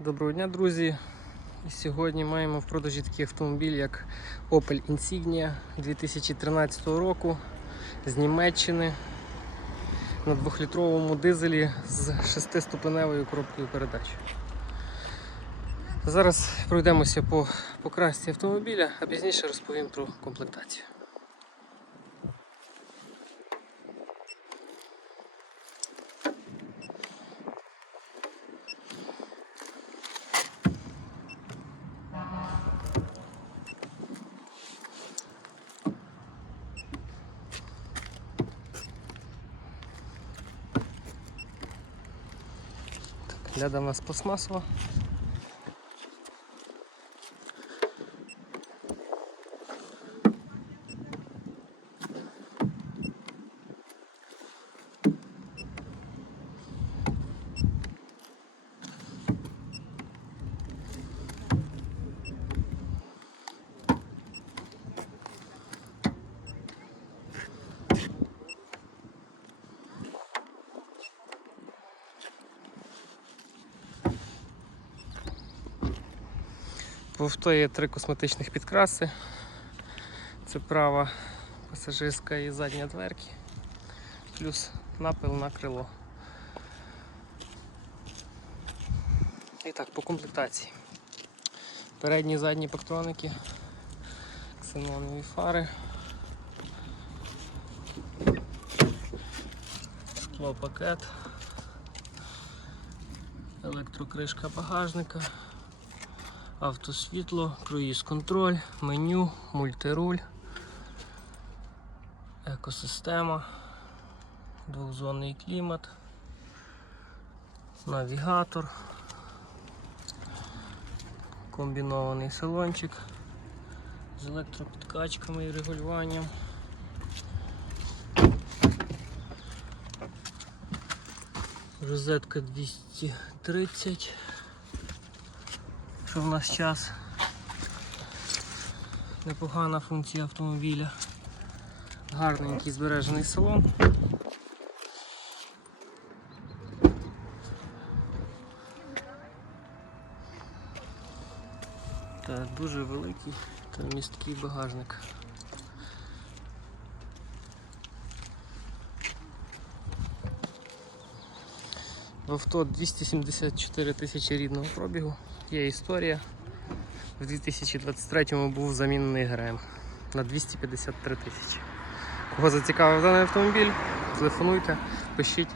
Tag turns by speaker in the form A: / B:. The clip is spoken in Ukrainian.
A: Доброго дня, друзі! Сьогодні маємо в продажі такий автомобіль, як Opel Insignia 2013 року з Німеччини на 2-літровому дизелі з 6-ступеневою коробкою передач. Зараз пройдемося по покрасці автомобіля, а пізніше розповім про комплектацію. Ляда у нас пластмасова. В авто є три косметичних підкраси. Це права пасажирська і задня дверки, плюс напил на крило. І так, по комплектації. Передні і задні пактроники, ксенонові фари, склопакет, електрокришка багажника автосвітло, круїз контроль, меню, мультируль, екосистема, двохзонний клімат, навігатор, комбінований салончик з електропідкачками і регулюванням. Розетка 230 що в нас час. Непогана функція автомобіля. Гарненький збережений салон. Так, дуже великий та місткий багажник. В авто 274 тисячі рідного пробігу. Є історія. В 2023-му був замінений ГРМ на 253 тисячі. Кого зацікавив даний автомобіль, телефонуйте, пишіть.